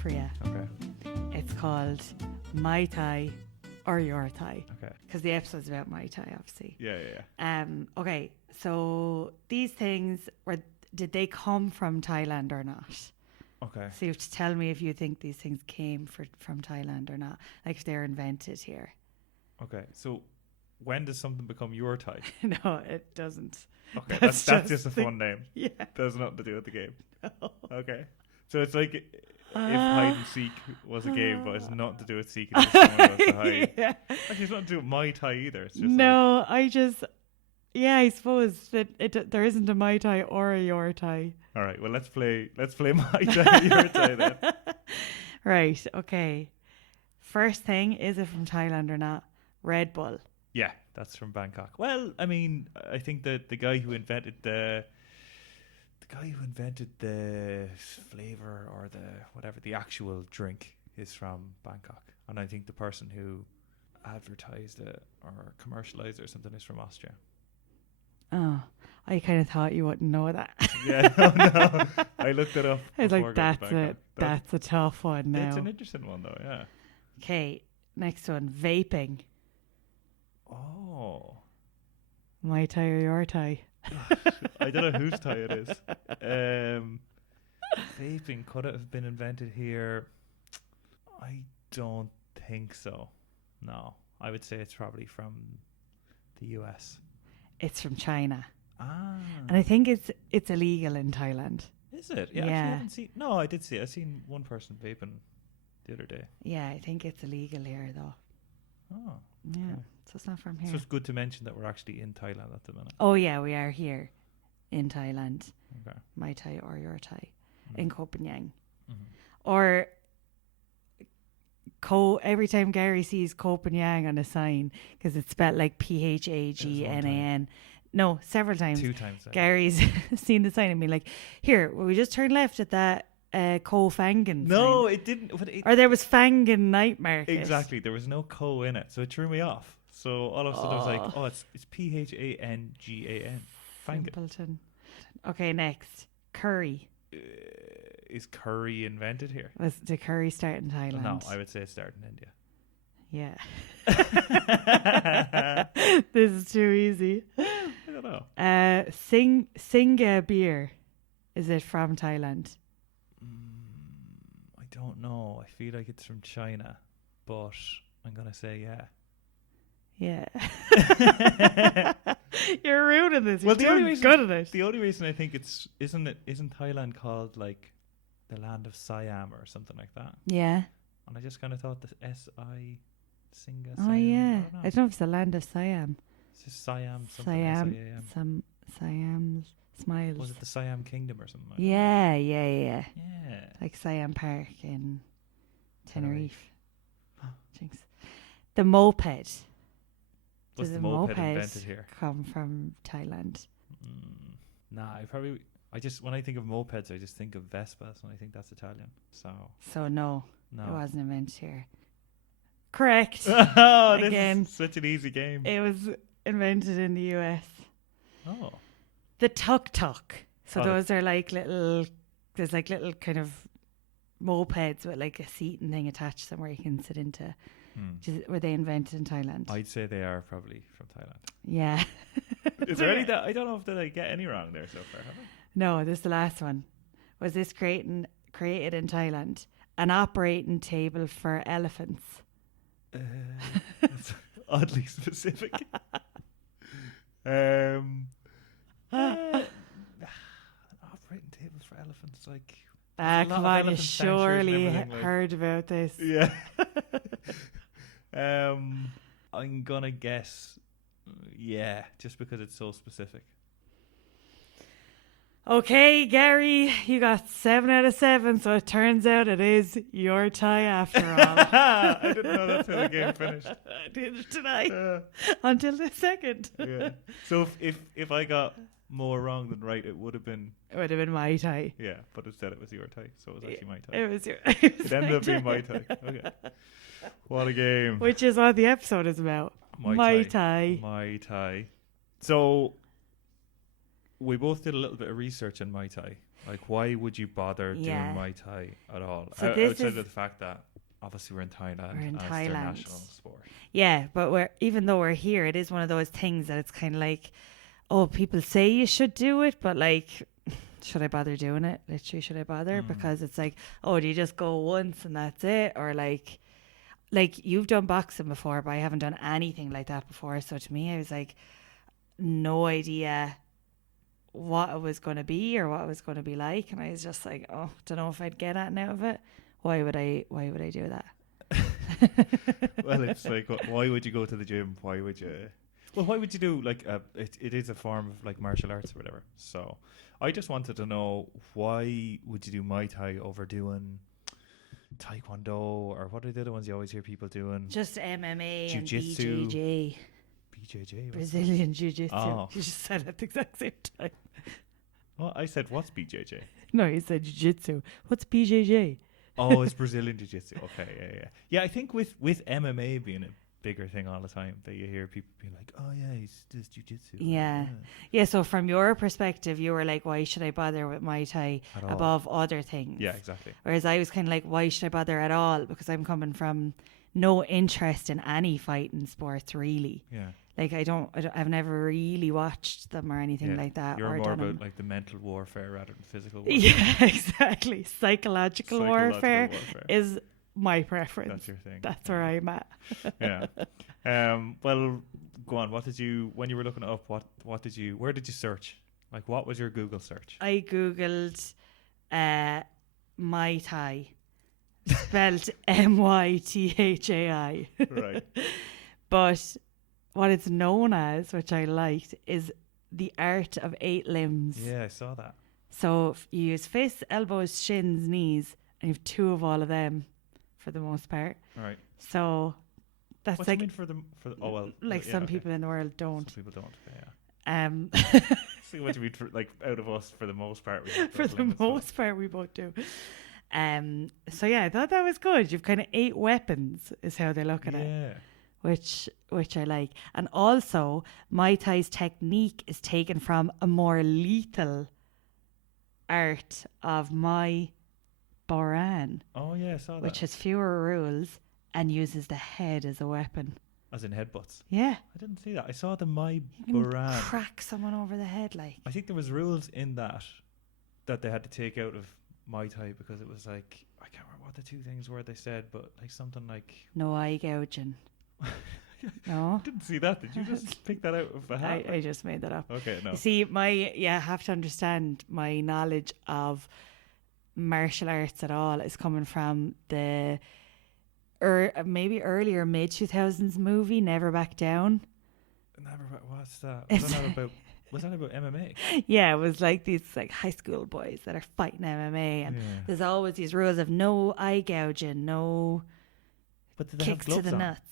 for you. Okay. It's called Muay Thai or Your Thai. Okay. Because the episode's about Muay Thai, obviously. Yeah. Okay, so these things, did they come from Thailand or not? Okay. So you have to tell me if you think these things came from Thailand or not. Like if they're invented here. Okay. So when does something become your Thai? No, it doesn't. Okay, that's just a fun name. Yeah. There's nothing to do with the game. No. Okay. So it's like if Uh, hide and seek was a game, but it's nothing to do with seeking. It's someone wants to hide. Yeah. Actually, it's nothing to do with my Thai either. It's just No, I suppose that there isn't a Muay Thai or a Your Thai. all right. Well, let's play my Thai, your Thai then. Right. Okay. First thing, is it from Thailand or not? Red Bull. Yeah, that's from Bangkok. Well, I mean, I think that the guy who invented the flavor or the actual drink is from Bangkok, and I think the person who advertised it or commercialized it or something is from Austria. Oh, I kind of thought you wouldn't know that. Yeah, no. I looked it up. I was like, before going to that's Bangkok. a tough one now. It's an interesting one though. Yeah. Okay, next one, vaping. Oh. My Thai or Your Thai? I don't know whose Thai it is. Vaping, could it have been invented here? I don't think so. No, I would say it's probably from the US. It's from China. Ah. And I think it's illegal in Thailand. Is it? Yeah. Actually, I haven't seen. No, I did see it. I seen one person vaping the other day. Yeah, I think it's illegal here though. Oh. Yeah, Okay. so it's not from here. So it's good to mention that we're actually in Thailand at the minute. Oh yeah, we are here in Thailand. Okay. My Thai or Your Thai Mm. in Copenhagen. Mhm. Or every time Gary sees Copenhagen on a sign, because it's spelled like Phagnan. No, several times. 2 times. Gary's seen the sign and been like, here, will we just turn left at that Fangen No, sign? it didn't. But Or there was Fangen Night Market. Exactly. There was no co in it, so it threw me off. So all of a sudden I was like, oh, it's Phangan. Fangen. Simpleton. Okay, next. Curry. Is curry invented here? Was the curry start in Thailand? No, I would say it started in India. Yeah. This is too easy. I don't know. Singa beer. Is it from Thailand? I don't know. I feel like it's from China, but I'm gonna say yeah. Yeah. You're ruining this. Well, You're doing good at it. The only reason I think isn't Thailand called like the land of Siam or something like that? Yeah. And I just kind of thought the S-I Singa. Oh Siam, yeah. I I don't know if it's the land of Siam. It's just Siam. Something Siam. S-I-A-M. Siam smiles. Was it the Siam Kingdom or something like Yeah. that? Yeah. Like Siam Park in Tenerife. Oh. Jinx. The moped. Was Does the a moped invented here? come from Thailand? Nah, when I think of mopeds, I just think of Vespas, and I think that's Italian. So No, no. it wasn't invented here. Correct. Oh, this Again. is such an easy game. It was invented in the US. Oh. The tuk-tuk. So Oh, those are like there's like little kind of mopeds with like a seat and thing attached somewhere you can sit into. Were they invented in Thailand? I'd say they are probably from Thailand. Yeah. Is there any that I don't know if I get any wrong there so far, have I? No, this is the last one. Was this created in Thailand? An operating table for elephants. That's oddly specific. An operating table for elephants, like there's a lot Come of on, you elephant sanctuaries and surely everything, like- heard about this. Yeah. I'm gonna guess, yeah, just because it's so specific. Okay, Gary, you got 7 out of 7, so it turns out it is your tie after all. I didn't know that's how the game finished. I did tonight until the second. Yeah. So if I got more wrong than right, it would have been. It would have been my tie. Yeah, but instead it was your tie, so it was actually my tie. It was your. It ended up being my tie. Okay. What a game. Which is what the episode is about. My tie. My tie. So we both did a little bit of research on Muay Thai. Like, why would you bother doing Muay Thai at all? So this outside is of the fact that obviously we're in Thailand. We're in and it's their Thailand. national sport. Yeah, but even though we're here, it is one of those things that it's kind of like, oh, people say you should do it, but like, should I bother doing it? Literally, should I bother? Because it's like, oh, do you just go once and that's it? Or like you've done boxing before, but I haven't done anything like that before. So to me, I was like, no idea what it was going to be or what it was going to be like. And I was just like, oh, don't know if I'd get anything out of it. Why would I do that? Well, it's like, why would you go to the gym? Why would you do like it is a form of like martial arts or whatever. So I just wanted to know, why would you do Muay Thai over doing Taekwondo, or what are the other ones you always hear people doing? Just MMA Jiu-jitsu. and BJJ. BJJ? Brazilian Jiu-Jitsu. Oh. You just said it at the exact same time. Well, I said, what's BJJ? No, you said Jiu-Jitsu. What's BJJ? Oh, it's Brazilian Jiu-Jitsu. Okay, yeah. Yeah, I think with MMA being a bigger thing all the time, that you hear people being like, oh yeah, he does Jiu-Jitsu. Yeah, so from your perspective, you were like, why should I bother with Muay Thai above other things? Yeah, exactly. Whereas I was kind of like, why should I bother at all? Because I'm coming from no interest in any fighting sports, really. Yeah. Like, I've never really watched them or anything like that. You're or more done about them. like the mental warfare rather than physical warfare. Yeah, exactly. Psychological warfare is my preference. That's your thing. That's where I'm at. Yeah. Well, go on. When you were looking it up, where did you search? Like, what was your Google search? I Googled Muay Thai, spelled MYTHAI. Right. But what it's known as, which I liked, is the art of 8 limbs. Yeah, I saw that. So you use fists, elbows, shins, knees, and you have 2 of all of them for the most part. Right. So that's what like, do you mean like some people in the world don't. Some people don't. Okay, yeah. See what you mean for, like, out of us, for the most part. For the most part, we both do. So yeah, I thought that was good. You've kind of 8 weapons, is how they look at it. Yeah. Which I like. And also, Muay Thai's technique is taken from a more lethal art of Muay Boran. Oh yeah, I saw that. Which has fewer rules and uses the head as a weapon. As in headbutts? Yeah. I didn't see that. I saw the Muay You Boran. can crack someone over the head, like. I think there was rules in that they had to take out of Muay Thai, because it was like, I can't remember what the 2 things were they said, but like something like... No eye gouging. No? I didn't see that. Did you just pick that out of the hat? I just made that up. Okay, no. You see, I have to understand my knowledge of martial arts at all is coming from the maybe earlier mid-2000s movie, Never Back Down. What's that? Was that about MMA? Yeah, it was like these like high school boys that are fighting MMA, and there's always these rules of no eye gouging, no kicks to the nuts.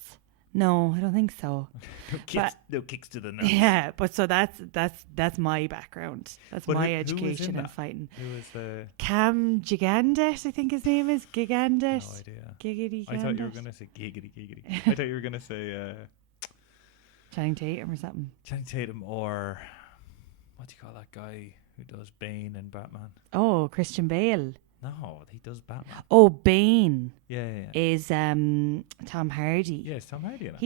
No, I don't think so. No kicks to the nuts. Yeah, but so that's my background. That's my education in that? fighting. Who was the... Cam Gigandet, I think his name is. Gigandet. No idea. Giggity Gandet. I thought you were going to say giggity. I thought you were going to say... Channing Tatum or something. Channing Tatum, or... What do you call that guy who does Bane and Batman? Oh, Christian Bale. No, he does Batman. Oh, Bane. Yeah. Is Tom Hardy. Yeah, is Tom Hardy in it?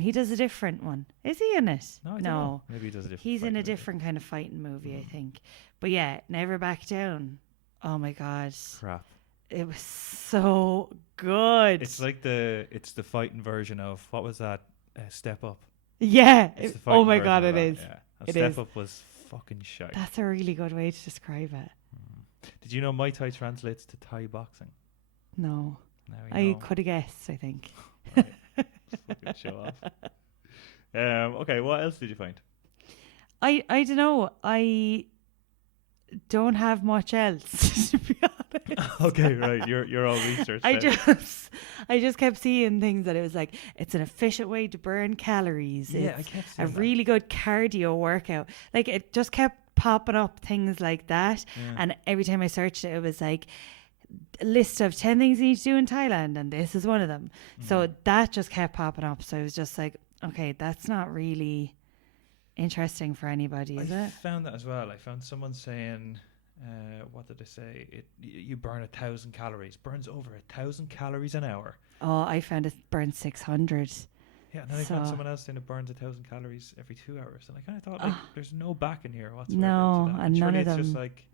He does a different one. Is he in it? No, I don't know. Maybe he does a different He's in a different kind of fighting movie, I think. But yeah, Never Back Down. Oh my God. Crap. It was so good. It's like the fighting version of, what was that? Step Up. Yeah. Oh my God, it is. Yeah. Step Up was fucking shite. That's a really good way to describe it. Did you know Muay Thai translates to Thai boxing? No. I could have guessed, I think. Right. Fucking show off. Okay, what else did you find? I don't know. I don't have much else, to be honest. Okay, right. You're all research. I just kept seeing things that it was like, it's an efficient way to burn calories. Yeah, it's I kept seeing a really good cardio workout. Like, it just kept popping up things like that. Yeah. And every time I searched it, it was like a list of 10 things you need to do in Thailand, and this is one of them. So that just kept popping up. So I was just like, okay, that's not really interesting for anybody, is I it? found that as well. I found someone saying, what did they say? You burn 1,000 calories. Burns over 1,000 calories an hour. Oh, I found it burned 600. Yeah, and then I found So- someone else saying it burns 1,000 calories every 2 hours. And I kind of thought, like, there's no back in here whatsoever. No, to that. and surely none of it's just them- like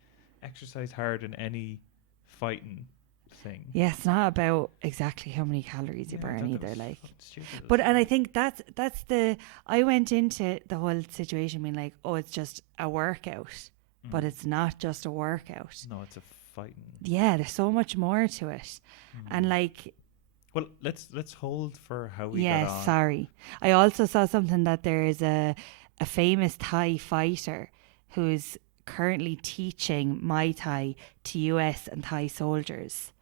exercise hard in any fighting thing. Yeah, it's not about exactly how many calories you Yeah, I burn thought that either. was Like, fucking stupid. but and I think that's I went into the whole situation being like, oh, it's just a workout, but it's not just a workout. No, it's a fighting. Yeah, there's so much more to it, and like, Well, let's hold for how we yeah, got on. sorry. I also saw something that there is a famous Thai fighter who's currently teaching Muay Thai to US and Thai soldiers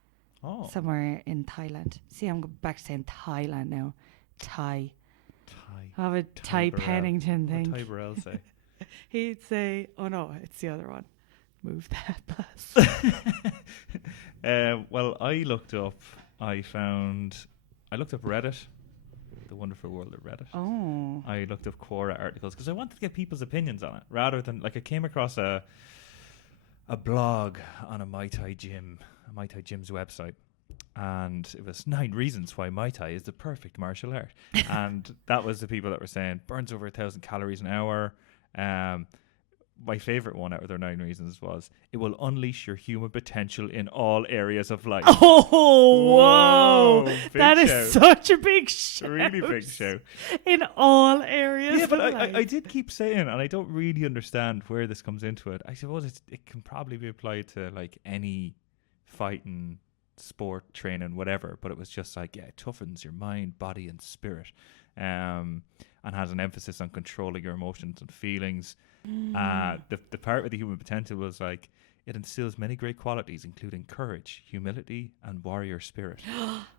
Oh, somewhere in Thailand. See, I'm back to saying Thailand now. Thai. Thai. I have a Thai Burrell. Pennington What thing. Thai Burrell say? He'd say, oh no, it's the other one. Move that bus. Well, I looked up Reddit, the wonderful world of Reddit. Oh. I looked up Quora articles because I wanted to get people's opinions on it rather than, like, I came across a blog on a Muay Thai gym's website, and it was 9 reasons why Muay Thai is the perfect martial art. And that was the people that were saying burns over 1,000 calories an hour. My favorite one out of their 9 reasons was it will unleash your human potential in all areas of life. Oh, whoa. Big That is shout. such a big shout. Really big show. In all areas. Yeah, but of I life. did keep saying, and I don't really understand where this comes into it. I suppose it can probably be applied to, like, any fighting, sport, training, whatever. But it was just like, yeah, it toughens your mind, body, and spirit, and has an emphasis on controlling your emotions and feelings. The part with the human potential was like, it instills many great qualities, including courage, humility, and warrior spirit.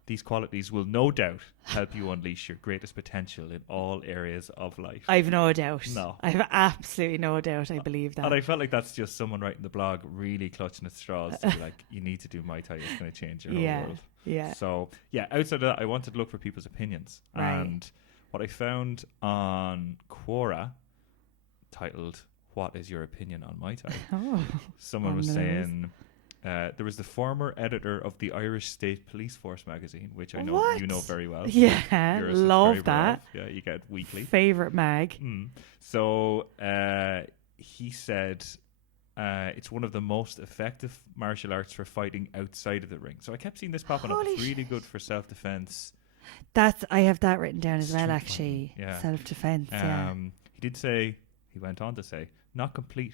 These qualities will no doubt help you unleash your greatest potential in all areas of life. I've no doubt. No. I've absolutely no doubt. I believe that. And I felt like that's just someone writing the blog really clutching at straws to be like, you need to do Muay Thai, it's going to change your whole world. Yeah. So, yeah, outside of that, I wanted to look for people's opinions. Right. And what I found on Quora, titled, "What is your opinion on Muay Thai?" Oh. Someone was on those. saying, there was the former editor of the Irish State Police Force magazine, which I know What? you know very well. Yeah, You're a love subscriber that. of. Yeah, you get weekly. Favorite mag. So he said it's one of the most effective martial arts for fighting outside of the ring. So I kept seeing this popping up. Holy It's really good for self-defense. I have that written down as well, Street actually. fighting, yeah. Self-defense, yeah. He went on to say, not complete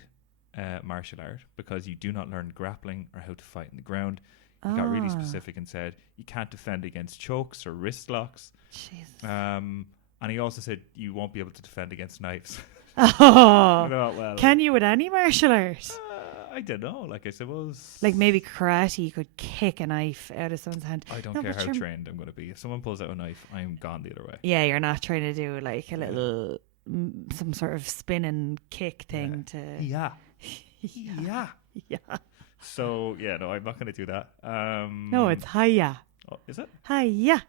martial art because you do not learn grappling or how to fight in the ground. He got really specific and said you can't defend against chokes or wrist locks. Jesus. And he also said you won't be able to defend against knives. Oh. No, well, Can you with any martial art? I don't know. Like, I suppose. Like maybe karate, you could kick a knife out of someone's hand. I don't No, care but how you're- trained I'm going to be. If someone pulls out a knife, I'm gone the other way. Yeah, you're not trying to do like a little, some sort of spinning kick thing to. Yeah. Yeah. Yeah. So, yeah, no, I'm not going to do that. No, it's hiya. Oh, is it? Hiya.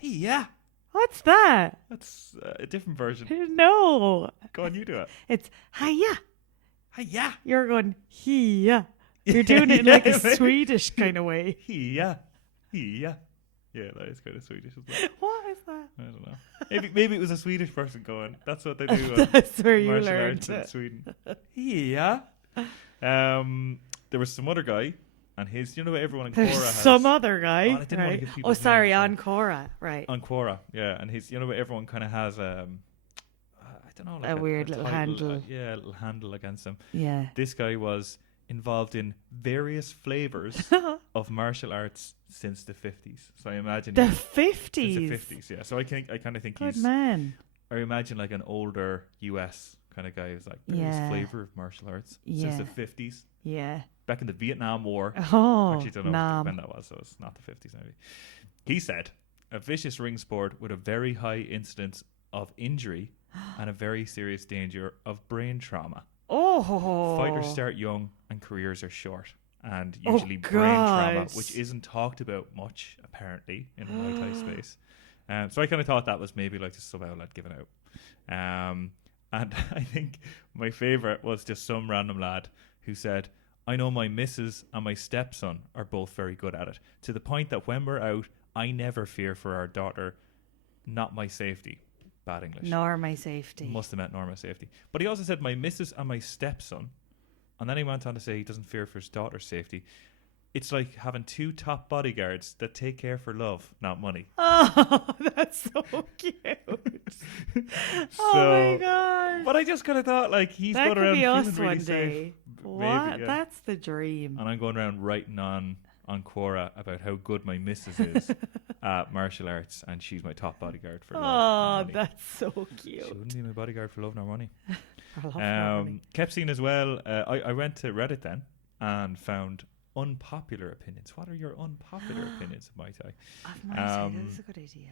Yeah. What's that? That's a different version. No. Go on, you do it. It's hiya. Yeah. You're going hiya. You're doing it in like a Swedish kind of way. Yeah. Yeah. Yeah, that is kind of Swedish as well. What is that? I don't know. Maybe it was a Swedish person going. That's what they do. That's where you Martial learned arts in it. Sweden. Yeah. There was some other guy, and his. You know what everyone in Quora There's has. some other guy. Oh, I didn't wanna right? give Oh, people's sorry, names, on Cora. Right. On Quora, yeah, and his. You know what everyone kind of has. I don't know, like A weird little title, handle. yeah, a little handle against him. Yeah. This guy was involved in various flavors of martial arts since the 50s. So I imagine The since 50s. the 50s, yeah. So I kind of think Good he's. man. I imagine like an older US kind of guy who's like various Yeah. flavor of martial arts Yeah. since the 50s, Yeah. back in the Vietnam War. Oh, Actually, don't know nom. when that was, so it's not the 50s maybe. He said, a vicious ring sport with a very high incidence of injury and a very serious danger of brain trauma. Oh. Fighters start young and careers are short. And Oh, usually brain trauma, God. which isn't talked about much, apparently, in the Muay Thai space. So I kind of thought that was maybe like the sub outlet given out. And I think my favourite was just some random lad who said, I know my missus and my stepson are both very good at it, to the point that when we're out, I never fear for our daughter, not my safety. Bad English. Nor my safety. Must have meant nor my safety. But he also said my missus and my stepson. And then he went on to say he doesn't fear for his daughter's safety. It's like having 2 top bodyguards that take care for love, not money. Oh, that's so cute. Oh my god. But I just kind of thought, like, he's that going around be feeling us really one safe. day. Maybe, What? yeah. That's the dream. And I'm going around writing on Quora about how good my missus is at martial arts, and she's my top bodyguard for love. Oh, Money. that's so She cute. wouldn't be my bodyguard for love nor money. For love nor money. Kept seeing as well. I went to Reddit then and found unpopular opinions. What are your unpopular opinions of Muay Thai? Of Muay Thai, that's a good idea.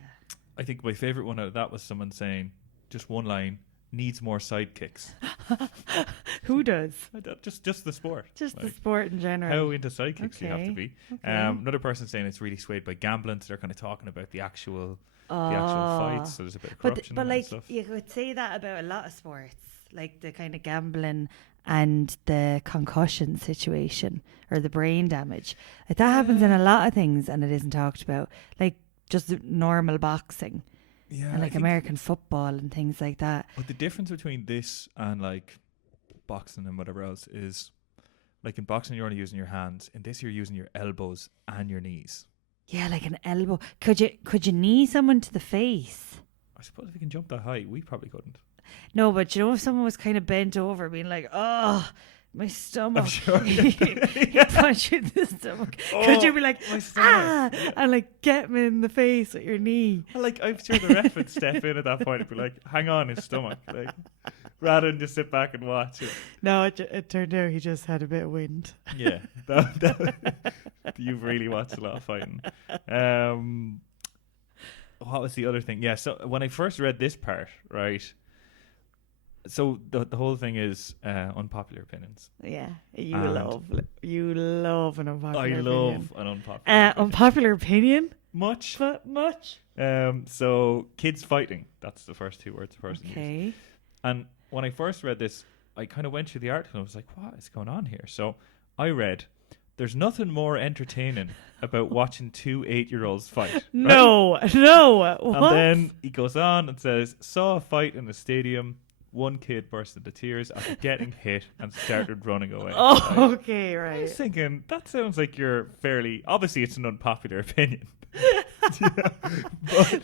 I think my favourite one out of that was someone saying, just one line, needs more sidekicks. Who does? Just the sport. Just the like, sport in general. how into sidekicks you have to be. Okay. Another person saying it's really swayed by gambling, so they're kind of talking about the actual fights. So there's a bit of corruption but and like stuff. you could say that about a lot of sports, like the kind of gambling and the concussion situation or the brain damage. Like that happens in a lot of things, and it isn't talked about. Like just normal boxing. Yeah, And like American football and things like that. But the difference between this and like boxing and whatever else is, like in boxing you're only using your hands. In this you're using your elbows and your knees. Yeah, like an elbow. Could you knee someone to the face? I suppose if you can jump that high, we probably couldn't. No, but you know if someone was kind of bent over, being like, "Oh, my stomach," I'm sure. he'd punch you in the stomach. Could you be like, my stomach. and like get him in the face with your knee? Like I'm sure the ref would step in at that point and be like, hang on his stomach, like, rather than just sit back and watch it. No, it turned out he just had a bit of wind. Yeah, you've really watched a lot of fighting. What was the other thing? Yeah, so when I first read this part, right, so the whole thing is unpopular opinions. Yeah, you And love an unpopular I opinion. love an unpopular opinion. Unpopular opinion? Much. But much. So kids fighting, that's the first 2 words the person used. Okay. And when I first read this, I kind of went through the article and I was like, what is going on here? So I read, there's nothing more entertaining about watching 2 8-year-olds fight. Right? No. What? And then he goes on and says, saw a fight in the stadium. One kid burst into tears after getting hit and started running away. Oh, Right? okay, I right. was thinking, that sounds like you're fairly... Obviously, it's an unpopular opinion.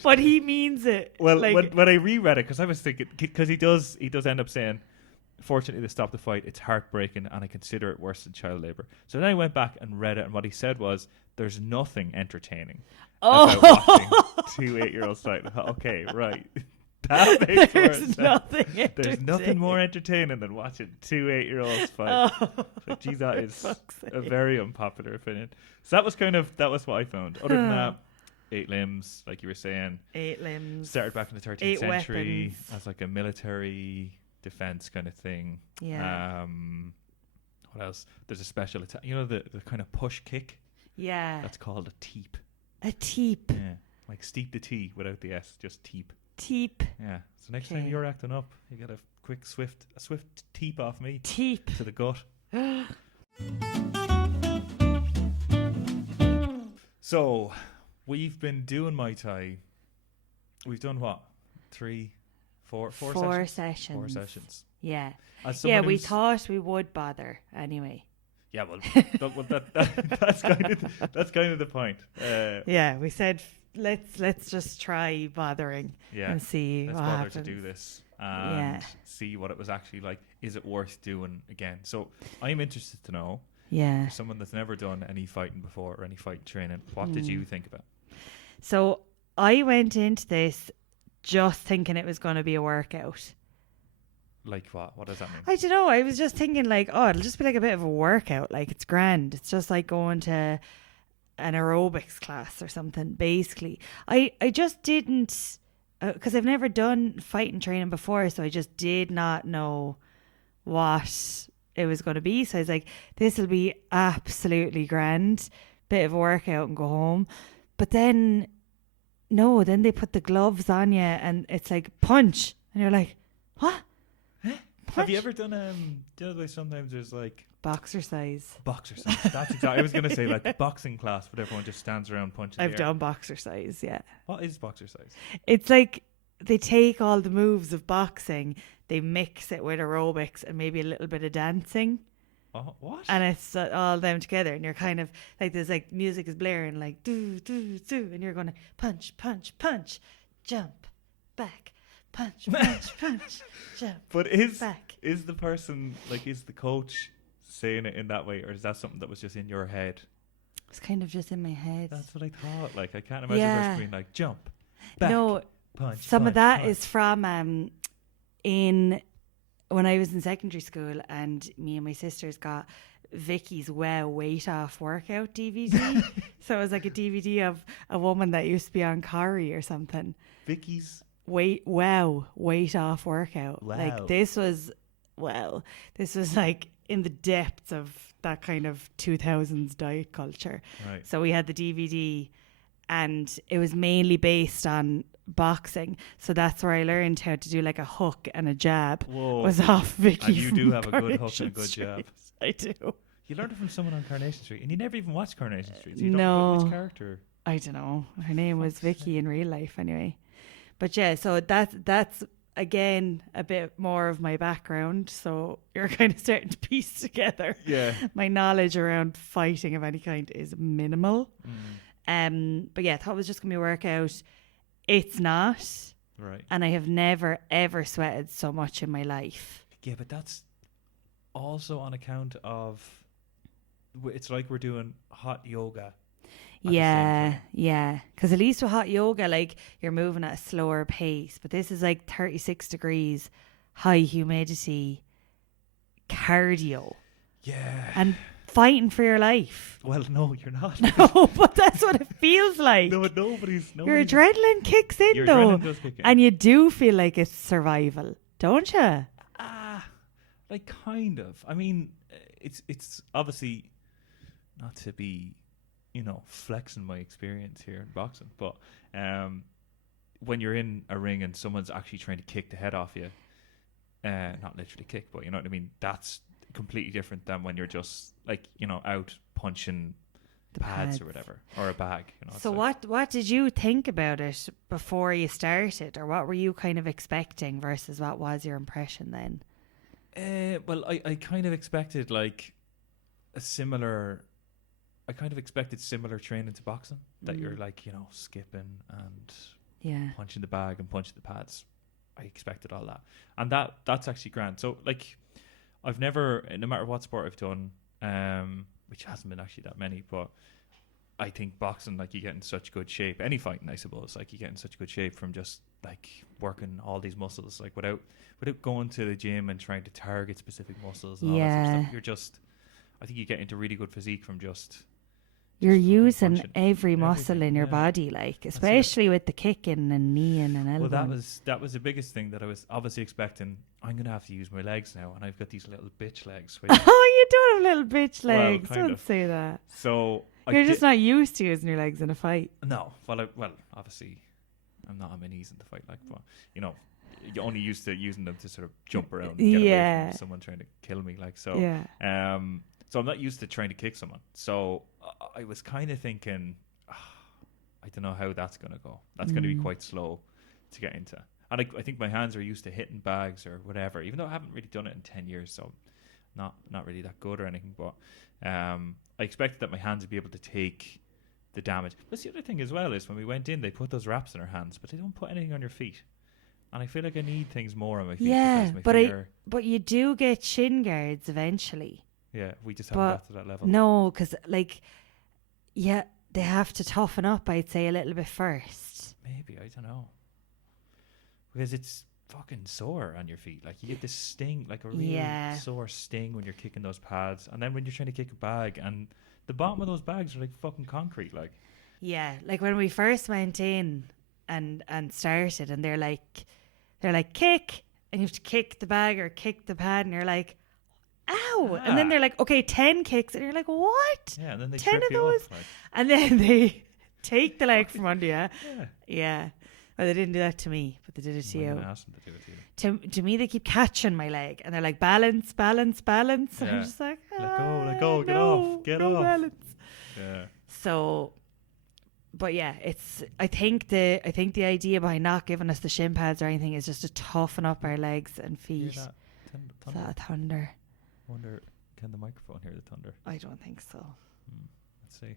But he means it. Well, like, when I reread it, because I was thinking... Because he does end up saying, fortunately, they stopped the fight. It's heartbreaking, and I consider it worse than child labour. So then I went back and read it, and what he said was, there's nothing entertaining about watching 2 8-year-olds fight. Okay, right. That makes more sense. There's nothing more entertaining than watching 2 8-year-olds fight. So, geez, that is a very unpopular opinion. So that was what I found. Other than that, 8 limbs, like you were saying, 8 limbs. started back in the 13th 8 century weapons. as like a military defense kind of thing. Yeah. What else? There's a special attack. You know the kind of push kick? Yeah. That's called a teep. A teep. Yeah. Like steep the T without the S, just teep. Teep. Yeah. So next time you're acting up, you get a swift teep off me. Teep. To the gut. So, we've been doing Muay Thai. We've done what? 4 sessions. 4 sessions. Yeah. Yeah, we thought we would bother anyway. Yeah, well, that's kind of the point. Yeah, we said let's just try bothering and see let's what bother happens. to do this and see what it was actually like. Is it worth doing again? So I'm interested to know. Yeah. Someone that's never done any fighting before or any fight training, what did you think about? So I went into this just thinking it was going to be a workout. Like what? What does that mean? I don't know. I was just thinking like, oh, it'll just be like a bit of a workout. Like it's grand. It's just like going to an aerobics class or something, basically. I just didn't, because I've never done fighting training before, so I just did not know what it was going to be. So I was like, this will be absolutely grand. Bit of a workout and go home. But then, no, then they put the gloves on you and it's like punch. And you're like, what? Have you ever done the other way? Sometimes there's like boxer size. Boxer size. That's exactly. I was gonna say like boxing class, but everyone just stands around punching. I've done boxer size. Yeah. What is boxer size? It's like they take all the moves of boxing, they mix it with aerobics and maybe a little bit of dancing. Oh, what? And it's all them together, and you're kind of like, there's like music is blaring, like do do do, and you're going to punch, punch, punch, jump, back, punch, punch, punch, jump. But back. Is the person like, is the coach saying it in that way, or is that something that was just in your head? It's kind of just in my head. That's what I thought. Like, I can't imagine a person being like, jump, back, no, punch. Some punch, of that punch. is from when I was in secondary school, and me and my sisters got Vicky's weight off workout DVD. So it was like a DVD of a woman that used to be on Corrie or something. Vicky's weight off workout. Wow. Like this was like in the depths of that kind of 2000s diet culture. Right. So we had the DVD, and it was mainly based on boxing, so that's where I learned how to do like a hook and a jab. Whoa. Was off Vicky. And you from do have a good hook Coronation and a good Street. jab. I do. You learned it from someone on Coronation Street, and you never even watched Coronation Street. So you No. don't know which character. I don't know. Her name was Vicky in real life anyway. But yeah, so that's again a bit more of my background. So you're kind of starting to piece together. Yeah. My knowledge around fighting of any kind is minimal. Mm. But yeah, I thought it was just gonna be a workout. It's not. Right. And I have never ever sweated so much in my life. Yeah, but that's also on account of, it's like we're doing hot yoga. Yeah. Because at least with hot yoga, like you're moving at a slower pace. But this is like 36 degrees, high humidity, cardio. Yeah. And fighting for your life. Well, no, you're not. No, but that's what it feels like. No, nobody's. Your adrenaline kicks in Your though. adrenaline does kick in. And you do feel like it's survival, don't you? Like kind of. I mean, it's obviously not to be, flexing my experience here in boxing, but when you're in a ring and someone's actually trying to kick the head off you, not literally kick, but you know what I mean, that's completely different than when you're just like, out punching the pads or whatever, or a bag. So what did you think about it before you started, or what were you kind of expecting versus what was your impression then? Well, I kind of expected like similar training to boxing, that you're like, skipping and punching the bag and punching the pads. I expected all that, and that's actually grand. So like, I've never, no matter what sport I've done, which hasn't been actually that many, but I think boxing, like, you get in such good shape. Any fighting, I suppose, like, you get in such good shape from just like working all these muscles, like without going to the gym and trying to target specific muscles and all that sort of stuff. You're just, I think you get into really good physique from just. You're using every muscle in your body, like, especially with the kicking and kneeing and elbowing. Well, that was the biggest thing that I was obviously expecting. I'm going to have to use my legs now, and I've got these little bitch legs. Oh, you don't have little bitch legs. Well, don't say that. So you're just not used to using your legs in a fight. No. Well, obviously, I'm not on my knees in the fight, like, but you're only used to using them to sort of jump around and get away from someone trying to kill me, like, so. Yeah. So I'm not used to trying to kick someone. So I was kind of thinking, I don't know how that's going to go. That's going to be quite slow to get into. And I think my hands are used to hitting bags or whatever, even though I haven't really done it in 10 years, so not really that good or anything. But I expected that my hands would be able to take the damage. But the other thing as well is when we went in, they put those wraps on our hands, but they don't put anything on your feet. And I feel like I need things more on my feet. Yeah, but you do get shin guards eventually. Yeah, we just haven't got to that level. No, because they have to toughen up, I'd say, a little bit first. Maybe, I don't know. Because it's fucking sore on your feet. Like, you get this sting, like a real sore sting when you're kicking those pads. And then when you're trying to kick a bag, and the bottom of those bags are like fucking concrete, like. Yeah, like when we first went in and started, and they're like kick, and you have to kick the bag or kick the pad, and you're like, ow. And then they're like, okay, 10 kicks, and you're like, what? Yeah, and then they 10 trip of you those up, like. And then they take the leg from under you. Yeah. Well, they didn't do that to me, but they did it to you. I'm gonna ask them to do it to you. To me, they keep catching my leg, and they're like, balance, balance, balance. And I'm Yeah. just like, Let go, get no, off, get no off. balance. Yeah. So, but yeah, I think the idea behind not giving us the shin pads or anything is just to toughen up our legs and Hear feet. that? Is that a thunder? Wonder, can the microphone hear the thunder? I don't think so. Let's see.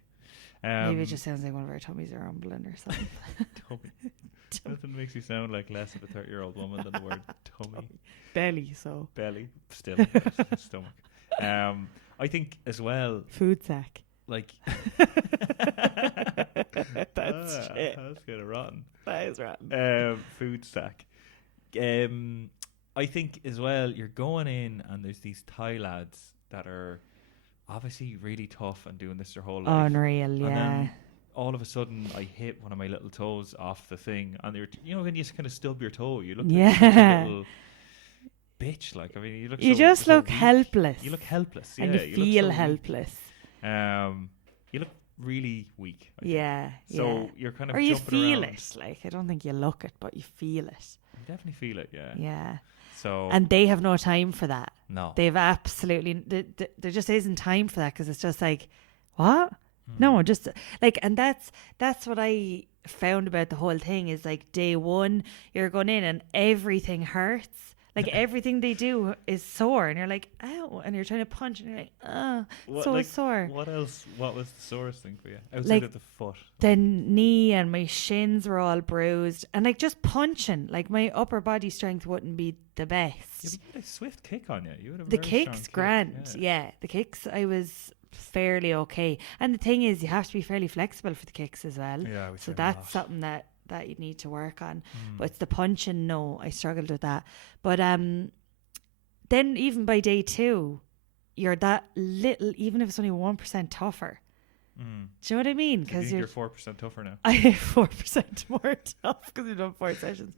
Maybe it just sounds like one of our tummies are rumbling or something. Tummy. Nothing makes you sound like less of a 30-year-old woman than the word tummy. Belly, so. Belly, still stomach. I think as well, Food sack. like That's shit. That's kind of rotten. That is rotten. Food sack. I think as well, you're going in and there's these Thai lads that are obviously really tough and doing this their whole life. Unreal, yeah. And then all of a sudden, I hit one of my little toes off the thing, and they're, when you just kind of stub your toe, you look like a little bitch. Like, I mean, you just look weak. helpless. You look helpless, and yeah. you feel helpless. You look really weak. I yeah, think. So yeah. you're kind of or you jumping feel around. it. Like, I don't think you look it, but you feel it. You definitely feel it, yeah. Yeah. So and they have no time for that. No. They've absolutely there just isn't time for that, because it's just like, what? No, just like, and that's what I found about the whole thing is, like, day one you're going in and everything hurts. Like, everything they do is sore, and you're like, ow, and you're trying to punch, and you're like, sore. What else? What was the sorest thing for you outside like, of the foot? The knee and my shins were all bruised, and like, just punching, like, my upper body strength wouldn't be the best. You had a swift kick on you. You would have The very kicks strong grand, kick. yeah. The kicks I was fairly okay, and the thing is, you have to be fairly flexible for the kicks as well. Yeah, so that's something that you need to work on. But it's the punching. No, I struggled with that. But then even by day two, you're that little, even if it's only 1% tougher. Do you know what I mean? Because you're 4% tougher now. I am 4% more tough because we've done 4 sessions.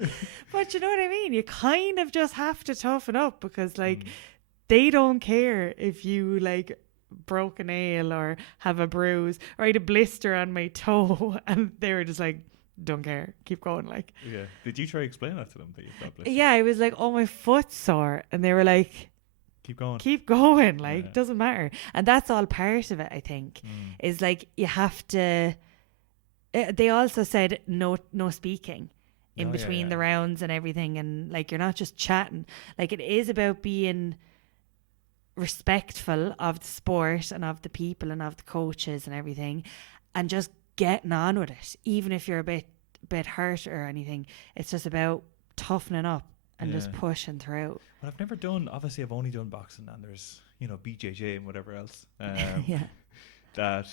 But you know what I mean? You kind of just have to toughen up, because like they don't care if you like broke a nail or have a bruise, or I had a blister on my toe, and they were just like, don't care, keep going. Like, yeah. Did you try to explain that to them that you've got blister? yeah, I was like, oh, my foot's sore, and they were like, keep going, like, doesn't matter. And that's all part of it, I think. Is like, you have to they also said no speaking in between the rounds and everything, and like, you're not just chatting. Like, it is about being respectful of the sport and of the people and of the coaches and everything, and just getting on with it, even if you're a bit hurt or anything. It's just about toughening up and just pushing through. Well, I've never done, obviously I've only done boxing, and there's BJJ and whatever else that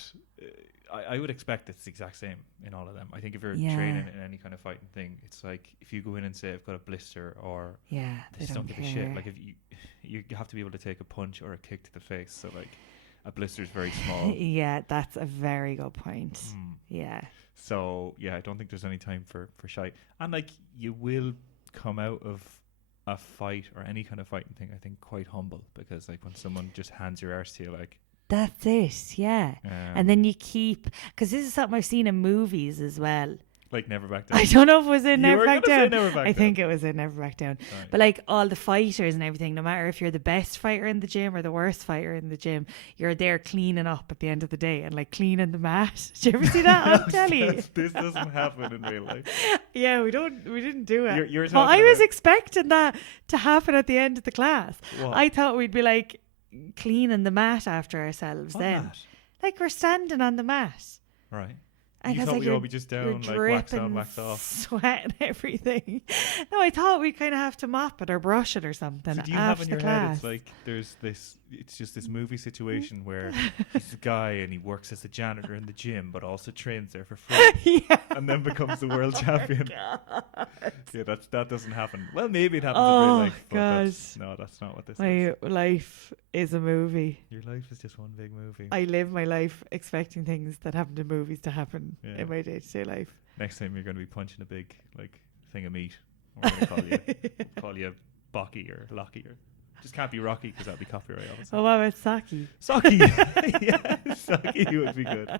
I would expect it's the exact same in all of them. I think if you're training in any kind of fighting thing, it's like, if you go in and say I've got a blister, or they just don't give care. a shit. Like, if you have to be able to take a punch or a kick to the face, so like a blister is very small. Yeah, that's a very good point. Yeah. So yeah, I don't think there's any time for shy. And like, you will come out of a fight or any kind of fighting thing, I think, quite humble, because like, when someone just hands your arse to you, like, that's it, yeah. And then you keep, because this is something I've seen in movies as well. Like Never Back Down. I don't know if it was in You Never were Back gonna say Down. Never Back I Down. think it was in Never Back Down. Right. But like, all the fighters and everything, no matter if you're the best fighter in the gym or the worst fighter in the gym, you're there cleaning up at the end of the day and like cleaning the mat. Did you ever see that on telly? This doesn't happen in real life. Yeah, we didn't do it. You're Well, I talking was about- expecting that to happen at the end of the class. What? I thought we'd be like cleaning the mat after ourselves What then. mat? Like, we're standing on the mat. Right. And You I was thought like, we'd you're- all be just you're down, like, wax on, dripping wax off. sweat and everything. No, I thought we'd kind of have to mop it or brush it or something. So do you have after in the your class. head, it's like, it's just this movie situation where he's a guy and he works as a janitor in the gym, but also trains there for free, Yeah. and then becomes the world champion. God. Yeah, that doesn't happen. Well, maybe it happens Oh, in real life, but God. that's not what this My is. life is a movie. Your life is just one big movie. I live my life expecting things that happen in movies to happen Yeah. in my day-to-day life. Next time you're going to be punching a big like thing of meat. We're going to call you Bocky or Locky, or just can't be Rocky because that'd be copyright, obviously. Oh, what about Saki? Saki. Yeah, Saki would be good.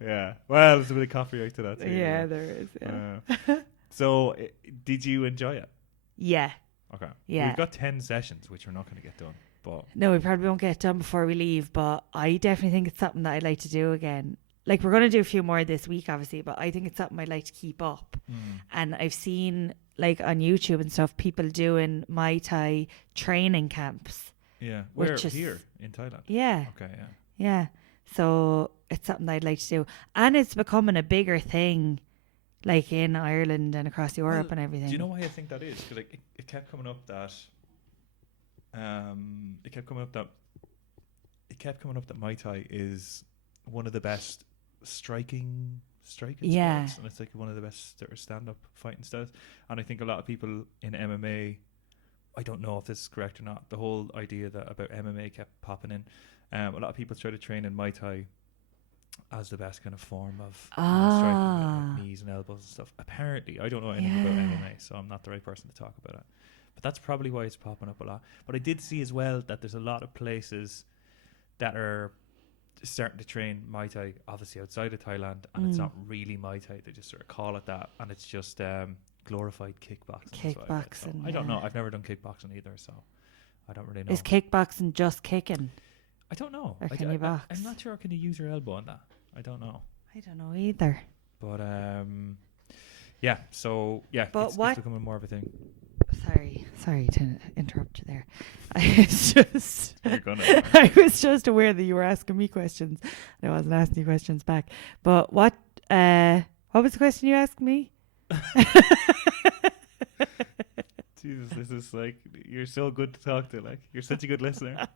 Yeah. Well, there's a bit of copyright to that too. Yeah, there is. Yeah. So, did you enjoy it? Yeah. Okay. Yeah. We've got 10 sessions, which we're not going to get done. But No, we probably won't get done before we leave, but I definitely think it's something that I'd like to do again. Like, we're going to do a few more this week, obviously, but I think it's something I'd like to keep up. And I've seen, like, on YouTube and stuff, people doing Muay Thai training camps. yeah, where here in Thailand? Yeah. Okay, yeah. Yeah. So it's something I'd like to do. And it's becoming a bigger thing, like in Ireland and across Europe and everything. Do you know why I think that is? Because it kept coming up that Muay Thai is one of the best striking Yeah. sports, and it's like one of the best sort of stand-up fighting styles. And I think a lot of people in MMA, I don't know if this is correct or not, the whole idea that about MMA kept popping in. A lot of people try to train in Muay Thai as the best kind of form of striking, like knees and elbows and stuff. Apparently, I don't know anything about MMA, so I'm not the right person to talk about it. But that's probably why it's popping up a lot. But I did see as well that there's a lot of places that are starting to train Muay Thai, obviously outside of Thailand, and it's not really Muay Thai. They just sort of call it that, and it's just glorified kickboxing. So I don't know. I've never done kickboxing either, so I don't really know. Is kickboxing just kicking? I don't know. Or can you box? I'm not sure. Can you use your elbow on that? I don't know. I don't know either. But yeah. So yeah, But it's becoming more of a thing. Sorry to interrupt you there. I was just aware that you were asking me questions, and I wasn't asking you questions back. But what was the question you asked me? Jesus, this is like, you're so good to talk to. Like, you're such a good listener.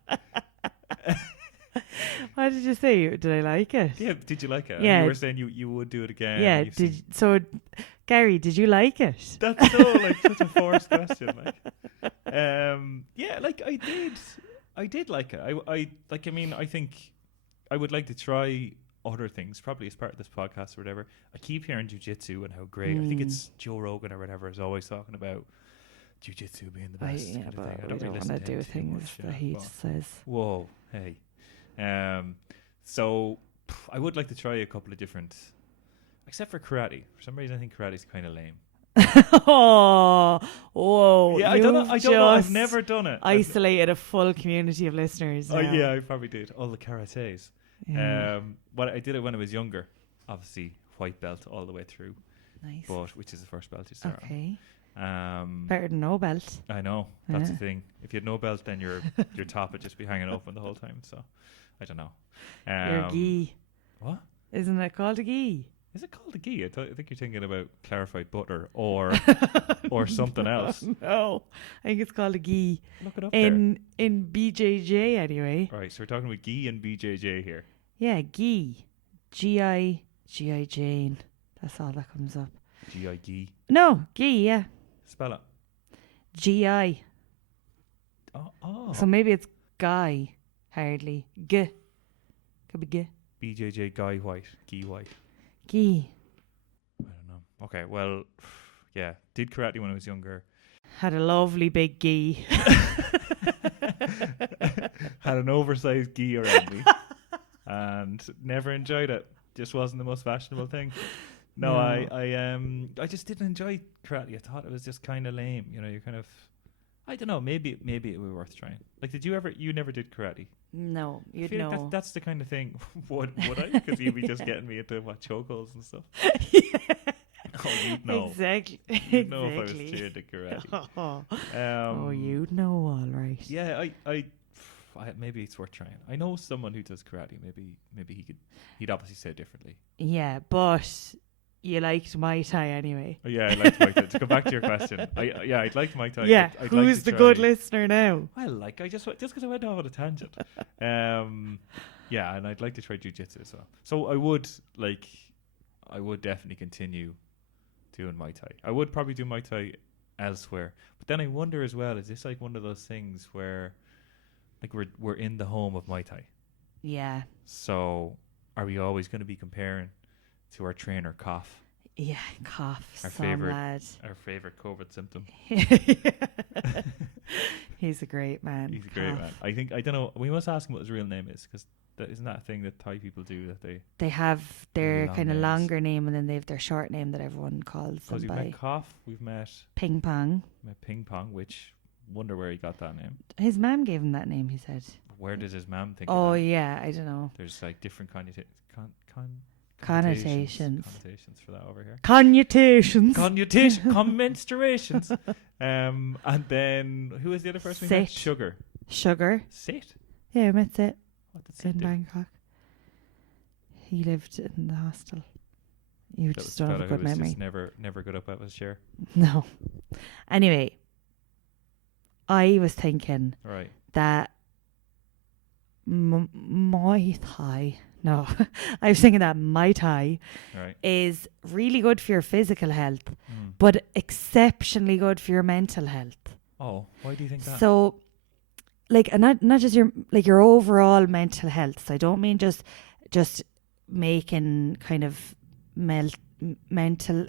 What did you say? Did I like it? Yeah, did you like it? Yeah. You were saying you would do it again. Yeah. So, Gary, did you like it? That's so like such a forced question. Like, yeah, like I did like it. I mean, I think I would like to try other things, probably as part of this podcast or whatever. I keep hearing jiu-jitsu and how great. I think it's Joe Rogan or whatever is always talking about jiu-jitsu being the best. Yeah, but thing. I we don't don't really want to do things that he says. Whoa, hey. So I would like to try a couple of different, except for karate. For some reason, I think karate is kind of lame. Whoa! Yeah, I don't know. I've never done it. Isolated a full community of listeners. Oh yeah, I probably did. All the karates. Yeah. But I did it when I was younger. Obviously, white belt all the way through. Nice. But which is the first belt you start on. Better than no belt. I know. That's the thing. If you had no belt, then your top would just be hanging open the whole time. So I don't know. Your gi. What? Isn't it called a gi? Is it called a gi? I think you're thinking about clarified butter or something else. No, I think it's called a gi. Look it up in BJJ anyway. All right, so we're talking about gi and BJJ here. Yeah, gi. G-I Jane. That's all that comes up. G-I gi. No, gi, yeah. Spell it. G-I. Oh. So maybe it's guy, hardly. G. Could be g. BJJ Guy White. Gi White. Gi. I don't know. Okay, well, yeah. Did karate when I was younger. Had a lovely big gi. Had an oversized gi around me. And never enjoyed it. Just wasn't the most fashionable thing. No, I just didn't enjoy karate. I thought it was just kind of lame. You know, you're kind of, I don't know, maybe it would be worth trying. Like, you never did karate? No, you'd know. know. That's the kind of thing. Would I? Because you'd be just getting me into chokeholds and stuff. Yeah. Oh, you'd know. Exactly. You'd know if I was cheered to karate. You'd know, all right. Yeah, I maybe it's worth trying. I know someone who does karate. Maybe he'd obviously say it differently. Yeah, but you liked Muay Thai anyway. Oh, yeah, I liked Muay Thai. To come back to your question, I'd like Muay Thai. Yeah, I'd who's like the good listener now? Well, I just because I went off on a tangent. Yeah, and I'd like to try jiu-jitsu as well. So I would definitely continue doing Muay Thai. I would probably do Muay Thai elsewhere, but then I wonder as well: is this like one of those things where, like, we're in the home of Muay Thai? Yeah. So are we always going to be comparing to our trainer cough? Yeah, cough. Our favorite COVID symptom. He's a great man. He's a great man. I don't know. We must ask him what his real name is, because isn't that a thing that Thai people do, that they have their kind of names. longer name and then they have their short name that everyone calls them Because we've by. met Koff, we've met Ping Pong. Ping Pong, which wonder where he got that name. His mum gave him that name, he said. Where does his mum think? Oh of that? yeah, I don't know. There's like different connotations for that over here. Connotations. Commensurations. And then who was the other person we met? Sugar. Sit? Yeah, I met Sit What did in Sit do? Bangkok. He lived in the hostel. You That just was don't have a the fella good who was memory. just never got up out of his chair. No. Anyway, I was thinking Right. that Muay Thai. No, I was thinking that Muay Thai Right. is really good for your physical health, Mm. but exceptionally good for your mental health. Oh, why do you think that? So, like, and not just your overall mental health. So I don't mean just making kind of mental.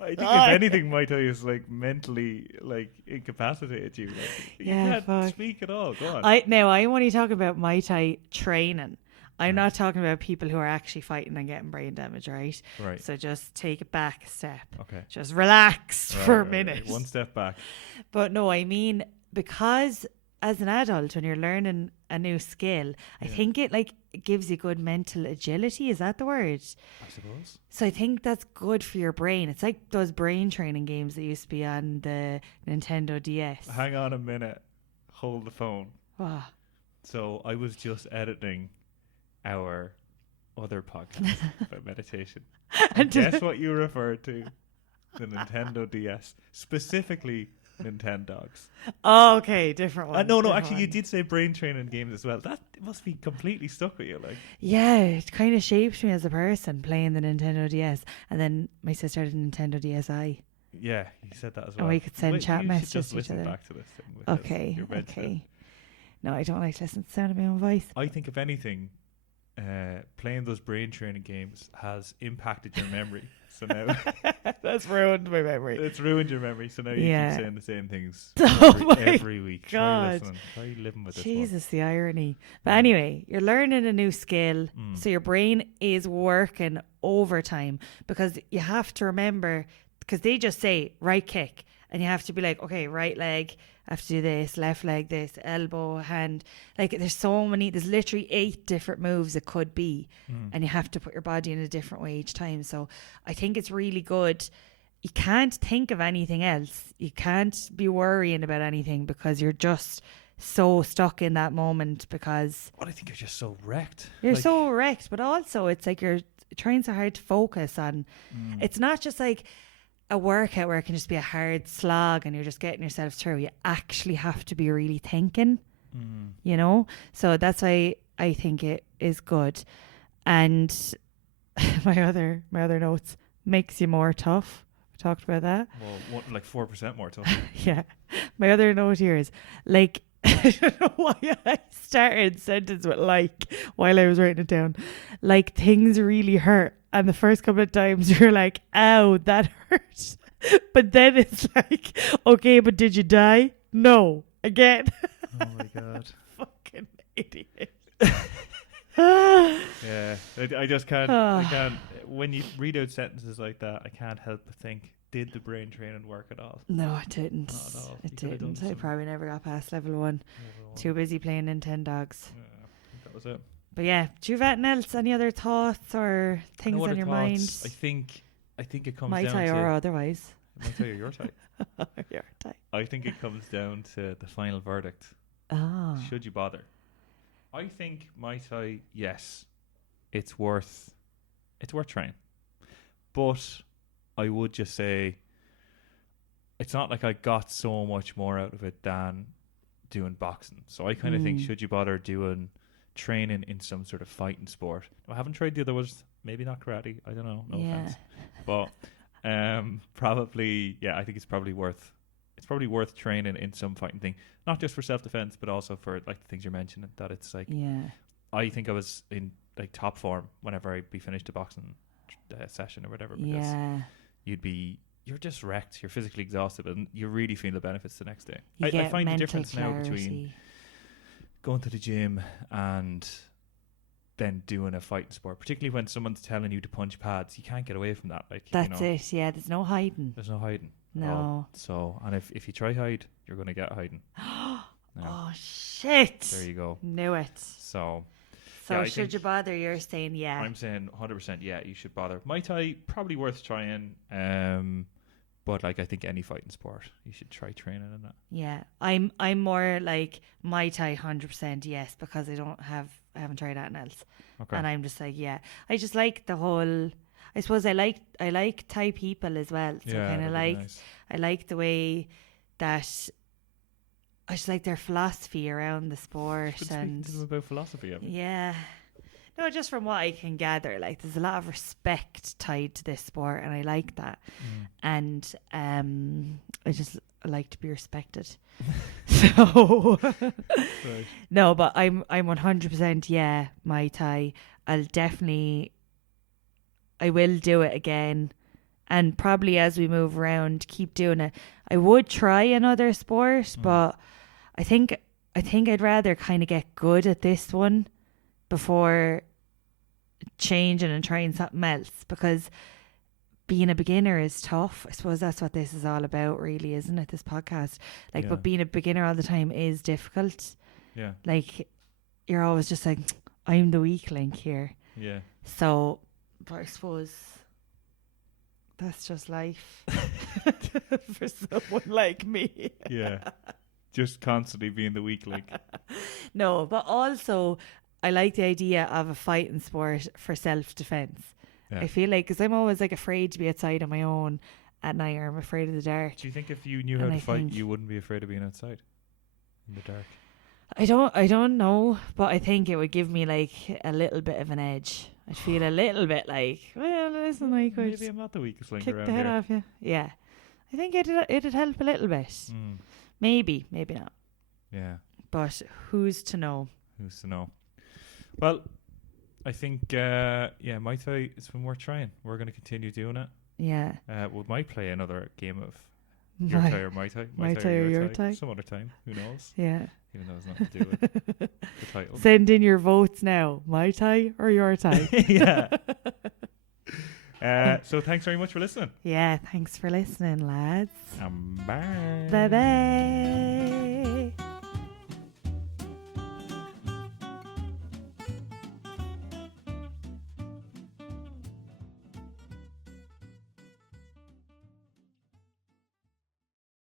I think if anything, Muay Thai is like mentally like incapacitated you. Like, Yeah, you can't fuck. speak at all. Go on. I'm only talking about Muay Thai training. I'm not talking about people who are actually fighting and getting brain damage, right? Right. So just take it back a step. Okay. Just relax for a Right. minute. One step back. But no, I mean, because as an adult, when you're learning a new skill, I think it gives you good mental agility. Is that the word? I suppose. So I think that's good for your brain. It's like those brain training games that used to be on the Nintendo DS. Hang on a minute. Hold the phone. Wow. So I was just editing our other podcast about meditation. And guess what you referred to? The Nintendo DS. Specifically Nintendogs. Oh, okay, different one. No, different actually, you one. did say brain training games as well. That must be completely stuck with you. Like, Yeah, it kind of shaped me as a person playing the Nintendo DS, and then my sister had a Nintendo DSi. yeah, you said that as well. And we could send chat you messages should just to each listen other. back to this thing. because Okay, you're meant to. okay. No, I don't like to listen to the sound of my own voice. I think, if anything, playing those brain training games has impacted your memory. So now That's ruined my memory. it's ruined your memory. So now you Yeah. keep saying the same things Oh my every week. Try God. listening. Try living with this Jesus, the irony. But anyway, you're learning a new skill, Mm. so your brain is working overtime, because you have to remember, because they just say right kick, and you have to be like, okay, right leg, I have to do this, left leg this, elbow, hand. Like, there's literally 8 different moves it could be, and you have to put your body in a different way each time. So I think it's really good. You can't think of anything else. You can't be worrying about anything, because you're just so stuck in that moment, because But I think you're just so wrecked. you're Like, so wrecked. But also, it's like you're trying so hard to focus on. It's not just like a workout where it can just be a hard slog and you're just getting yourself through. You actually have to be really thinking, you know? So that's why I think it is good. And my other notes, makes you more tough. We talked about that. Well, like 4% more tough. Yeah. My other note here is, like, I don't know why I started sentence with like while I was writing it down. Like, things really hurt. And the first couple of times you're like, ow, that hurt. But then it's like, okay, but did you die? No. Again. Oh my God. Fucking idiot. Yeah, I just can't. I can't. When you read out sentences like that, I can't help but think: did the brain training work at all? No, it didn't. Not at all. It You could've done didn't. I some- probably never got past level 1. Everyone. Too busy playing Nintendogs. Yeah, I think that was it. But yeah, do you have anything else? Any other thoughts or things No on other your thoughts. mind? I think it comes My down tie to or otherwise. my tie or your tie. Your tie. I think it comes down to the final verdict. Ah. Should you bother? I think my tie, yes, it's worth trying. But I would just say it's not like I got so much more out of it than doing boxing. So I kind of think, should you bother doing training in some sort of fighting sport? I haven't tried the other ones. Maybe not karate. I don't know. No offense. But probably, yeah, I think it's probably worth training in some fighting thing. Not just for self-defense, but also for like the things you're mentioning, that it's like, Yeah. I think I was in like top form whenever I'd be finished a boxing session or whatever, because Yeah. you'd be you're just wrecked. You're physically exhausted, and you really feel the benefits the next day. You I get find the mental difference now between clarity. going to the gym and then doing a fighting sport, particularly when someone's telling you to punch pads. You can't get away from that. Like, That's it. Yeah, there's no hiding. There's no hiding. No. So, and if you try hide, you're going to get hiding. No. Oh shit! There you go. Knew it. So So yeah, should you bother? You're saying yeah. I'm saying 100%. Yeah, you should bother. Muay Thai probably worth trying. But like I think any fighting sport, you should try training in it. Yeah, I'm more like Muay Thai 100% yes, because I haven't tried anything else. Okay. And I'm just like, yeah, I just like the whole. I suppose I like Thai people as well. So yeah, kind of that'd be like nice. I like the way that I just like their philosophy around the sport Should speak and to them about philosophy. yeah. No, just from what I can gather, like there's a lot of respect tied to this sport, and I like that. And I just like to be respected. So Right. no, but I'm 100% yeah, Muay Thai. I will do it again, and probably as we move around, keep doing it. I would try another sport, but I think I'd rather kind of get good at this one before changing and trying something else, because being a beginner is tough. I suppose that's what this is all about, really, isn't it? This podcast, like, Yeah. but being a beginner all the time is difficult. Yeah. Like, you're always just like, I'm the weak link here. Yeah. So, but I suppose that's just life for someone like me. Yeah. Just constantly being the weak link. No, but also I like the idea of a fighting sport for self-defense. Yeah. I feel like, because I'm always like afraid to be outside on my own at night, or I'm afraid of the dark. Do you think if you knew how And to I fight, think- you wouldn't be afraid of being outside in the dark? I don't know, but I think it would give me like a little bit of an edge. I'd feel a little bit like, well, listen, I could Maybe I'm not the weakest link kick around the head here. off you. Yeah, I think it'd help a little bit. Maybe not. Yeah. But who's to know? Who's to know? Well, I think Muay Thai, it's been worth trying. We're going to continue doing it. Yeah. We might play another game of your Muay- Thai or Muay Thai. Muay Thai or your Thai. Some other time. Who knows? Yeah. Even though it's nothing to do with the title. Send in your votes now. My Thai or your Thai? Yeah. So thanks very much for listening. Yeah, thanks for listening, lads. Bye. Bye bye.